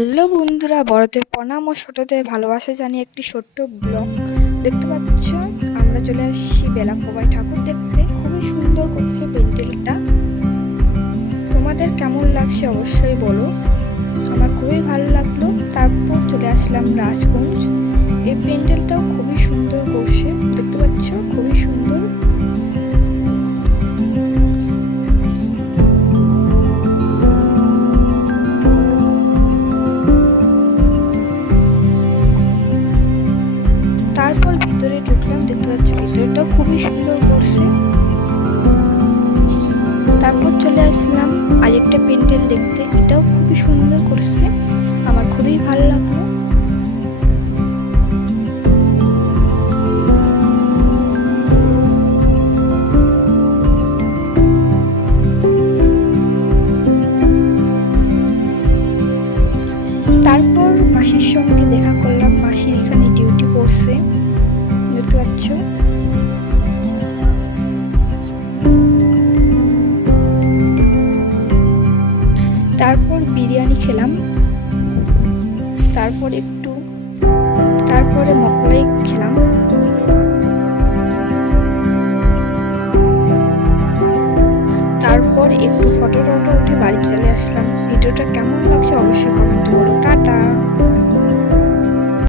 Hello বন্ধুরা, বড়দের প্রণাম ও ছোটদের ভালোবাসা জানিয়ে একটি ছোট্ট ব্লগ দেখতে পাচ্ছ। আমরা চলে আসছি বেলাকোবাই ঠাকুর দেখতে। খুবই সুন্দর করছে প্যান্ডেলটা। তোমাদের কেমন লাগছে অবশ্যই বলো। আমার খুবই ভালো লাগলো। তারপর চলে আসলাম রাজগঞ্জ। এই প্যান্ডেলটাও খুবই সুন্দর করছে, দেখতে পাচ্ছ, খুবই সুন্দর। তারপর ভিতরে ঢুকলাম, দেখতে পাচ্ছি ভিতরটাও খুবই সুন্দর করছে। তারপর চলে আসলাম আরেকটা প্যান্ডেল দেখতে, এটাও খুবই সুন্দর করছে, আমার খুবই ভালো লাগলো। তারপর মাসির সঙ্গে দেখা করলাম, মাসির এখানে ডিউটি পড়ছে, দেখতে পাচ্ছ। তারপর বিরিয়ানি খেলাম, তারপরে মকলাই খেলাম। তারপর একটু ফটো উঠে বাড়ি চলে আসলাম। ভিডিওটা কেমন লাগছে অবশ্যই কমেন্টে বলো। টাটা।